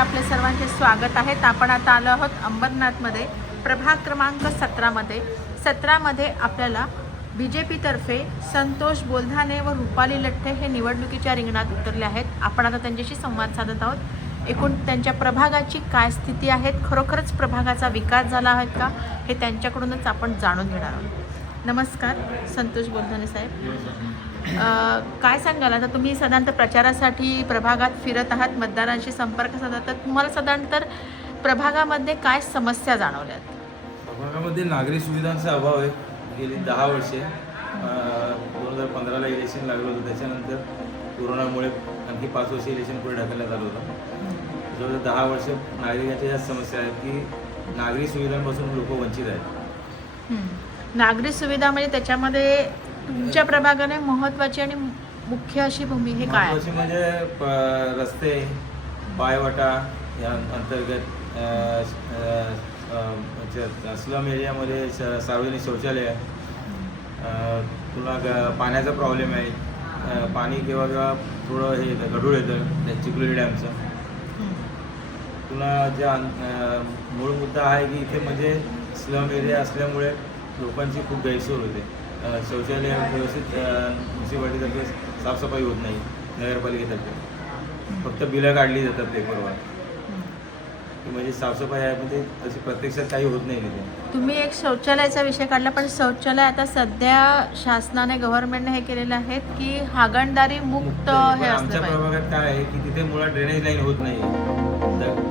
आपले सर्वांचे स्वागत आहे. आपण आता आलो आहोत अंबरनाथमध्ये प्रभाग क्रमांक 17मध्ये आपल्याला BJP तर्फे संतोष बोलधाने व रुपाली लठ्ठे हे निवडणुकीच्या रिंगणात उतरले आहेत. आपण आता त्यांच्याशी संवाद साधत आहोत. एकूण त्यांच्या प्रभागाची काय स्थिती आहे, खरोखरच प्रभागाचा विकास झाला आहे का, हे त्यांच्याकडूनच आपण जाणून घेणार आहोत. नमस्कार संतोष बोलधाने साहेब, काय सांगाल? आता तुम्ही साधारणतः प्रचारासाठी प्रभागात फिरत आहात, मतदारांशी संपर्क साधत, तर तुम्हाला साधारणतः प्रभागामध्ये काय समस्या जाणवल्यात? प्रभागामध्ये नागरी सुविधांचा अभाव आहे. गेली 10 वर्षे 2015ला इलेक्शन लागलं होतं, त्याच्यानंतर कोरोनामुळे आणखी 5 वर्ष इलेक्शन पुढे ढकलण्यात आलं होतं. जवळजवळ 10 वर्ष नागरिकांच्या ह्या समस्या आहेत की नागरी सुविधांपासून लोक वंचित आहेत. नागरी सुविधा म्हणजे त्याच्यामध्ये तुमच्या प्रभागाने महत्त्वाची आणि मुख्य अशी भूमी हे काय? महत्त्वाची म्हणजे रस्ते, पायवाटा या अंतर्गत स्लम एरियामध्ये सार्वजनिक शौचालय आहे. पुन्हा पाण्याचा प्रॉब्लेम आहे. पाणी केव्हा केव्हा थोडं हे गढूळ येतं चिखलोली डॅमचं. पुन्हा ज्या मूळ मुद्दा आहे की इथे म्हणजे स्लम एरिया असल्यामुळे लोकांची खूप गैरसोय होते. शौचालय व्यवस्थित म्युन्सिपाल्टीतर्फे साफसफाई होत नाही, नगरपालिकेतर्फे फक्त बिलं काढली जातात पेपरवर, म्हणजे साफसफाई आहे पण ते तशी प्रत्यक्षात काही होत नाही तिथे. तुम्ही एक शौचालयाचा विषय काढला, पण शौचालय आता सध्या शासनाने गव्हर्नमेंटने हे केलेलं आहे की हागणदारी मुक्त हे आमच्या प्रभागात काय आहे की तिथे मुळात ड्रेनेज लाईन होत नाही.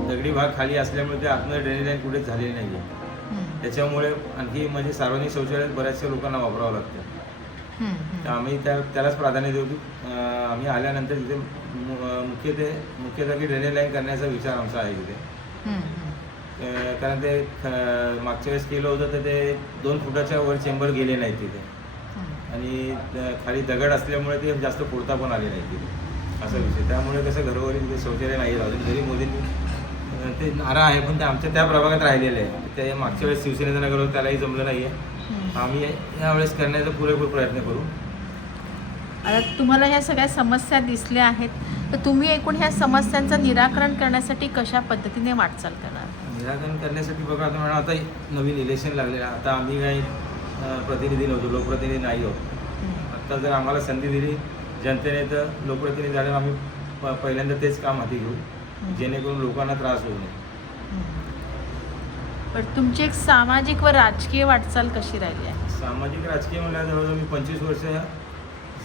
दगडी भाग खाली असल्यामुळे ते आतमध्ये ड्रेनेज लाईन कुठेच झालेली नाही आहे. त्याच्यामुळे आणखी म्हणजे सार्वजनिक शौचालयात बऱ्याचशा लोकांना वापरावं लागतं. तर आम्ही त्यालाच प्राधान्य देऊ की आम्ही आल्यानंतर तिथे मुख्यतः की ड्रेनेज लाईन करण्याचा विचार आमचा आहे तिथे. कारण ते मागच्या वेळेस केलं होतं तर ते 2 फुटाच्या वर चेंबर गेले नाहीत तिथे, आणि खाली दगड असल्यामुळे ते जास्त फोडता पण आले नाही तिथे, असा विषय. त्यामुळे कसं घरोघरी तिथे शौचालय नाही अजून, जरी मोदींनी ते नारा आहे पण ते आमच्या त्या प्रभागात राहिलेले आहे. ते मागच्या वेळेस शिवसेनेचं नगर होतं त्यालाही जमलं नाही आहे. आम्ही यावेळेस करण्याचा पुरेपूर प्रयत्न करू. आता तुम्हाला ह्या सगळ्या समस्या दिसल्या आहेत, तर तुम्ही एकूण ह्या समस्यांचं निराकरण करण्यासाठी कशा पद्धतीने वाटचाल करणार? निराकरण करण्यासाठी बघा, आता नवीन इलेक्शन लागलेलं. आता आम्ही काही प्रतिनिधी नव्हतो, लोकप्रतिनिधी नाही आहोत. आता जर आम्हाला संधी दिली जनतेने तर लोकप्रतिनिधी झाल्यावर आम्ही पहिल्यांदा तेच काम हाती घेऊ, जेणेकरून लोकांना त्रास होऊ नये. पण तुमची एक सामाजिक व राजकीय वाटचाल कशी राहिली आहे? सामाजिक राजकीय म्हणल्यावर जवळजवळ मी 25 वर्ष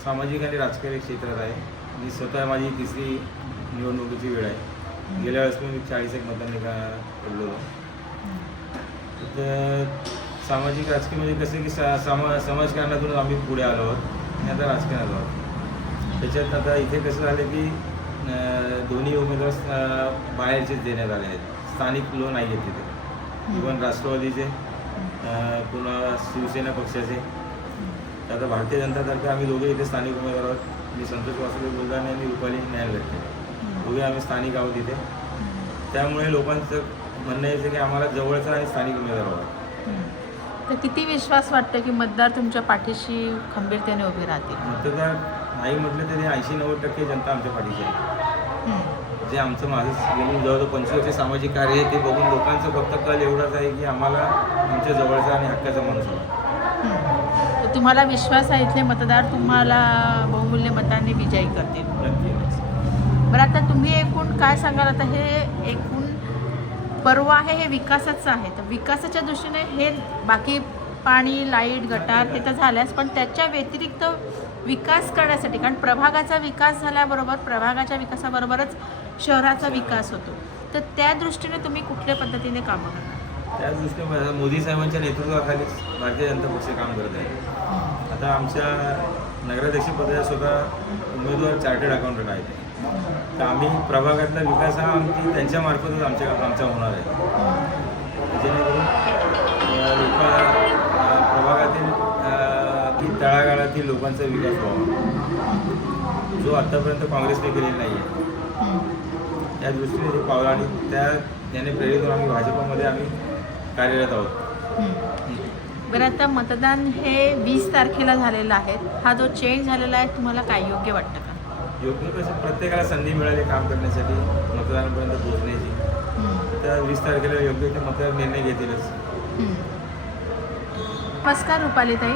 सामाजिक आणि राजकीय क्षेत्रात आहे. मी स्वतः माझी 3री निवडणुकीची वेळ आहे. गेल्या वेळेस मी 41 मतांनी पडलो होतो. तर सामाजिक राजकीय म्हणजे कसं की समाजकारणातून आम्ही पुढे आलो आहोत आणि आता राजकारणात आहोत. त्याच्यात आता इथे कसं झालं की दोन्ही उमेदवार बाहेरचेच देण्यात आले आहेत, स्थानिक लोक नाही आहेत तिथे. इव्हन राष्ट्रवादीचे, पुन्हा शिवसेना पक्षाचे. आता भारतीय जनतातर्फे आम्ही दोघे इथे स्थानिक उमेदवार आहोत. मी संतोष वासुदेव बोलधाने आणि रुपाली लठ्ठे, दोघे आम्ही स्थानिक आहोत इथे. त्यामुळे लोकांचं म्हणणं यायचं की आम्हाला जवळचा आणि स्थानिक उमेदवार आहोत. तर किती विश्वास वाटतं की मतदार तुमच्या पाठीशी खंबीरतेने उभे राहतील? मतदार नाही म्हटलं तरी 80-90% जनता आमच्या पाठीशी आहे. जे आमचं माझं गेली जवळजवळ 25 वर्ष सामाजिक कार्य आहे ते बघून लोकांचं फक्त कल एवढाच आहे की आम्हाला आमच्या जवळचा आणि हक्काचा माणूस हवा. तर तुम्हाला विश्वास आहे इथले मतदार तुम्हाला बहुमूल्य मतांनी विजयी करतील? बरं, आता तुम्ही एकूण काय सांगाल? आता हे एकूण पर्व आहे हे विकासाचं आहे, तर विकासाच्या दृष्टीने हे बाकी पाणी, लाईट, गटार हे तर झाल्यास, पण त्याच्या व्यतिरिक्त विकास करण्यासाठी, कारण प्रभागाचा विकास झाल्याबरोबर प्रभागाच्या विकासाबरोबरच शहराचा विकास होतो, तर त्या दृष्टीने तुम्ही कुठल्या पद्धतीने कामं करणार? त्या दृष्टीने मोदी साहेबांच्या नेतृत्वाखालीच भारतीय जनता पक्ष काम करत आहे. आता आमच्या नगराध्यक्ष पदाचा स्वतः उमेदवार चार्टर्ड अकाउंटंट आहेत. तर आम्ही प्रभागातला विकास हा त्यांच्या मार्फतच आमचा होणार आहे, जेणेकरून प्रभागातील तळागाळातील लोकांचा विकास व्हावा, जो आत्तापर्यंत काँग्रेसने केलेला नाही आहे. त्या दृष्टीने ते पावलं आणि त्याने प्रेरित होऊन आम्ही भाजपमध्ये आम्ही कार्यरत आहोत. बरं, आता मतदान हे 20 तारखेला झालेलं आहे. हा जो चेंज झालेला आहे तुम्हाला काय योग्य वाटतं का? योग्य कसं प्रत्येकाला संधी मिळाली काम करण्यासाठी मतदारांपर्यंत पोहोचण्याची, तर 20 तारखेला योग्य ते मतदार निर्णय घेतीलच. नमस्कार रुपालीताई,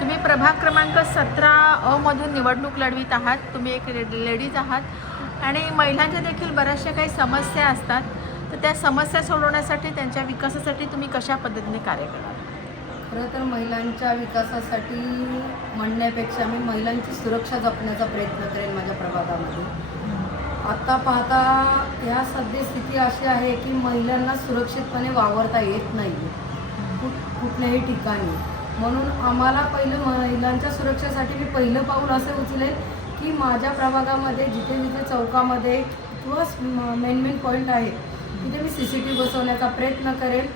तुम्ही प्रभाग क्रमांक 17 मधून निवडणूक लढवीत आहात. तुम्ही एक लेडीज आहात आणि महिलांच्या देखील बऱ्याचशा काही समस्या असतात, तर त्या समस्या सोडवण्यासाठी त्यांच्या विकासासाठी तुम्ही कशा पद्धतीने कार्य कराल? खरं तर महिलांच्या विकासासाठी म्हणण्यापेक्षा मी महिलांची सुरक्षा जपण्याचा प्रयत्न करेन माझ्या प्रभागामध्ये. आत्ता पाहता ह्या सद्यस्थिती अशी आहे की महिलांना सुरक्षितपणे वावरता येत नाही कुठल्याही ठिकाणी. म्हणून आम्हाला पहिलं महिलांच्या सुरक्षेसाठी मी पहिलं पाऊल असं उचलेल की माझ्या प्रभागामध्ये जिथे जिथे चौकामध्ये किंवा मेन पॉईंट आहे तिथे मी CCTV बसवण्याचा प्रयत्न करेल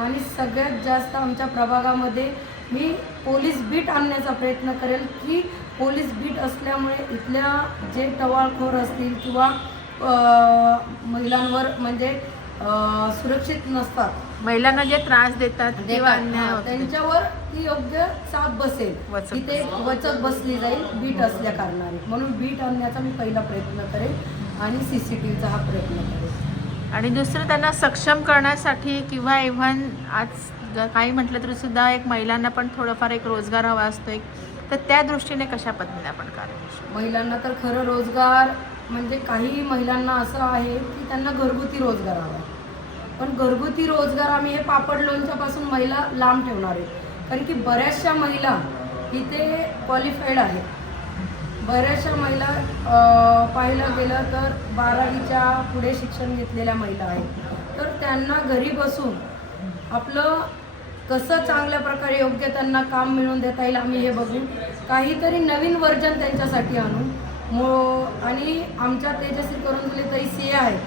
आणि सगळ्यात जास्त आमच्या प्रभागामध्ये मी पोलीस बीट आणण्याचा प्रयत्न करेल की पोलीस बीट असल्यामुळे इथल्या जे टवाळखोर असतील किंवा महिलांवर म्हणजे सुरक्षित नसतात, महिलांना जे त्रास देतात किंवा अन्याय होतो, त्यांच्यावर ती योग्य चाप बसेल, वचक तिथे वचक बसली जाईल बीट असल्या कारणाने. म्हणून बीट आणण्याचा मी पहिला प्रयत्न करेन आणि CCTVचा हा प्रयत्न करेन. आणि दुसरं त्यांना सक्षम करण्यासाठी किंवा इव्हन आज काही म्हटलं तरी सुद्धा एक महिलांना पण थोडंफार एक रोजगार हवा असतो एक, तर त्या दृष्टीने कशा पद्धतीने आपण कार्य करू शकतो? महिलांना तर खरं रोजगार म्हणजे काही महिलांना असं आहे की त्यांना घरगुती रोजगार हवा आहे, पण घरगुती रोजगार आम्ही हे पापड लोणच्यापासून महिला लांब ठेवणार आहे. कारण की बऱ्याचशा महिला इथे क्वालिफाईड आहेत. बऱ्याचशा महिला पाहायला गेलं तर 12वीच्या पुढे शिक्षण घेतलेल्या महिला आहेत, तर त्यांना घरी बसून आपलं कसं चांगल्या प्रकारे योग्य त्यांना काम मिळवून देता येईल आम्ही हे बघू, काहीतरी नवीन वर्जन त्यांच्यासाठी आणू. आणि आमच्या तेजश्री करुंजुलेताई CA आहेत,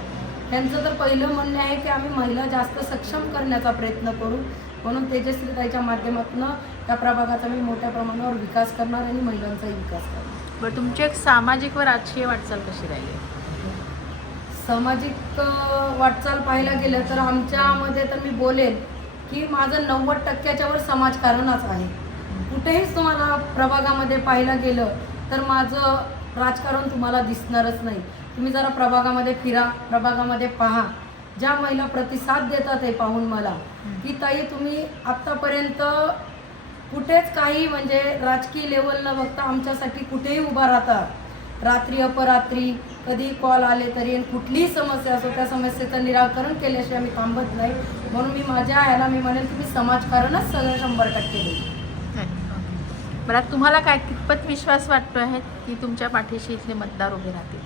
त्यांचं तर पहिलं म्हणणं आहे की आम्ही महिला जास्त सक्षम करण्याचा प्रयत्न करू. म्हणून तेजश्रीताईच्या माध्यमातून त्या प्रभागाचा मी मोठ्या प्रमाणावर विकास करणार आणि महिलांचाही विकास करणार. बरं, तुमची एक सामाजिक व राजकीय वाटचाल कशी राहिली? सामाजिक वाटचाल पाहायला गेलं तर आमच्यामध्ये तर मी बोलेल की माझं 90% वर समाजकारणच आहे. कुठेहीच तुम्हाला प्रभागामध्ये पाहायला गेलं तर माझं राजकारण तुम्हाला दिसणारच नाही. तुम्ही जरा प्रभागामध्ये फिरा, प्रभागामध्ये पहा, ज्या महिला प्रतिसाद देतात हे पाहून मला की ताई तुम्ही आत्तापर्यंत कुठेच काही म्हणजे राजकीय लेवल न बघता आमच्यासाठी कुठेही उभा राहता, रात्री अपरात्री कधी कॉल आले तरी कुठलीही समस्या असो त्या समस्येचं निराकरण केल्याशिवाय मी थांबत नाही. म्हणून मी माझ्या याला मी म्हणेल की मी समाजकारणच सगळं 100% देईल. बरं, तुम्हाला काय कितपत विश्वास वाटतो आहे की तुमच्या पाठीशी इथले मतदार उभे राहतील?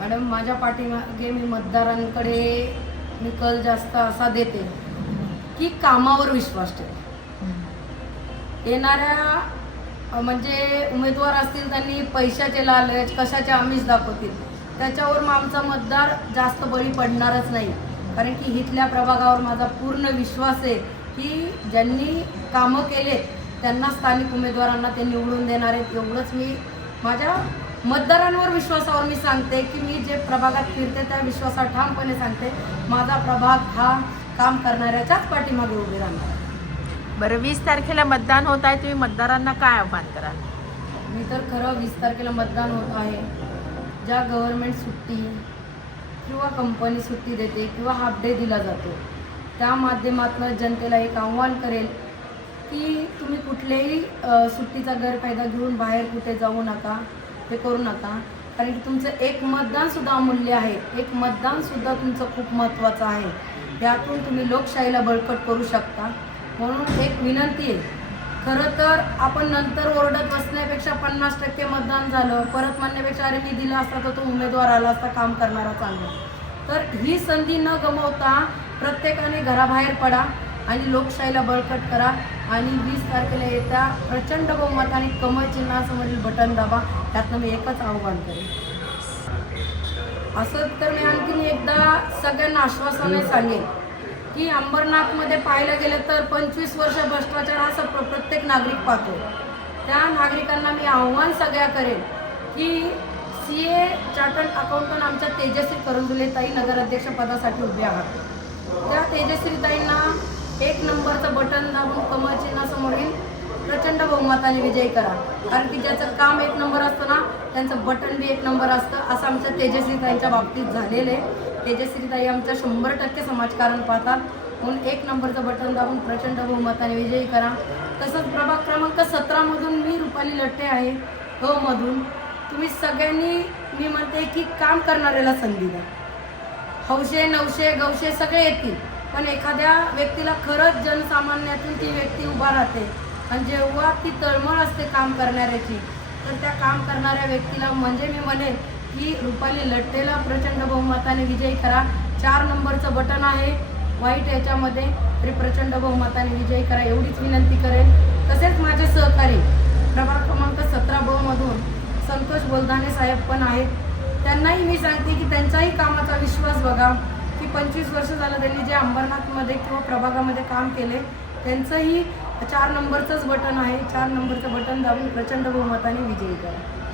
मॅडम, माझ्या पाठीमागे मी मतदारांकडे मी कल जास्त असा देते की कामावर विश्वास ठेवा. येणाऱ्या म्हणजे उमेदवार असतील त्यांनी पैशाचे लालच कशाचे आमिष दाखवतील त्याच्यावर मग आमचा मतदार जास्त बळी पडणारच नाही. कारण की इथल्या प्रभागावर माझा पूर्ण विश्वास आहे की ज्यांनी कामं केलेत त्यांना स्थानिक उमेदवारांना ते निवडून देणार आहेत. एवढंच मी माझ्या मतदारांवर विश्वासावर मी सांगते की मी जे प्रभागात फिरते त्या विश्वासावर ठामपणे सांगते माझा प्रभाग हा काम करणाऱ्याच्याच पाठीमागे उभे राहणार. बरं, 20 तारखेला मतदान होत आहे, तुम्ही मतदारांना काय आव्हान कराल? मी तर खरं 20 तारखेला मतदान होत आहे. ज्या गव्हर्नमेंट सुट्टी किंवा कंपनी सुट्टी देते किंवा हाफ डे दिला जातो त्या माध्यमातून जनतेला एक आव्हान करेल की तुम्ही कुठलेही सुट्टीचा गैरफायदा घेऊन बाहेर कुठे जाऊ नका, ते करू नका. कारण की तुमचं एक मतदानसुद्धा अमूल्य आहे, एक मतदानसुद्धा तुमचं खूप महत्त्वाचं आहे. यातून तुम्ही लोकशाहीला बळकट करू शकता. म्हणून एक विनंती आहे, खरं तर आपण नंतर ओरडत बसण्यापेक्षा 50% मतदान झालं परत म्हणण्यापेक्षा अरे मी दिला असता तर तो उमेदवार आला असता काम करणारा चांगला. तर ही संधी न गमावता प्रत्येकाने घराबाहेर पडा आणि लोकशाहीला बळकट करा आणि 20 तारखेला येत्या प्रचंड बहुमताने कमळ चिन्हासमोरील बटन दाबा. त्यातनं मी एकच आव्हान करेन. असं तर मी आणखीन एकदा सगळ्यांना आश्वासनाने सांगेन की अंबरनाथमध्ये पाहायला गेलं तर 25 वर्ष भ्रष्टाचार हा प्रत्येक नागरिक पाहतो. त्या नागरिकांना मी आव्हान सगळ्या करेन की CA चार्टर्ड अकाउंटंट आमच्या तेजश्री करुंजुलेताई नगराध्यक्ष पदासाठी उभे आहात. त्या तेजश्रीताईंना 1 नंबरचं बटन दाबून कमळ चिन्हासमोरील प्रचंड बहुमताने विजयी करा. कारण की ज्याचं काम 1 नंबर असतं ना, त्यांचं बटन बी 1 नंबर असतं. असं आमच्या तेजस्वीताईंच्या बाबतीत झालेलं आहे. तेजस्वीताई आमचं 100% समाजकारण पाहतात. म्हणून 1 नंबरचं बटन दाबून प्रचंड बहुमताने विजयी करा. तसंच प्रभाग क्रमांक 17मधून मी रुपाली लट्टे आहे, मधून. तुम्ही सगळ्यांनी, मी म्हणते की काम करणाऱ्याला संधी द्या. हौशे नवशे गवशे सगळे येतील, पण एखाद्या व्यक्तीला खरंच जनसामान्यातून ती व्यक्ती उभा राहते आणि जेव्हा ती तळमळ असते काम करणाऱ्याची, तर त्या काम करणाऱ्या व्यक्तीला म्हणजे मी म्हणेन की रुपाली लट्टेला प्रचंड बहुमताने विजयी करा. 4 नंबरचं बटन आहे वाईट याच्यामध्ये, तरी प्रचंड बहुमताने विजयी करा एवढीच विनंती करेन. तसेच माझे सहकारी प्रभाग क्रमांक 17 मधून संतोष बोलधाने साहेब पण आहेत. त्यांनाही मी सांगते की त्यांच्याही कामाचा विश्वास बघा की 25 वर्ष झालं त्यांनी जे अंबरनाथमध्ये किंवा प्रभागामध्ये काम केले, त्यांचंही 4 नंबरचंच बटन आहे. 4 नंबरचं बटन दाबून प्रचंड बहुमताने विजयी करा.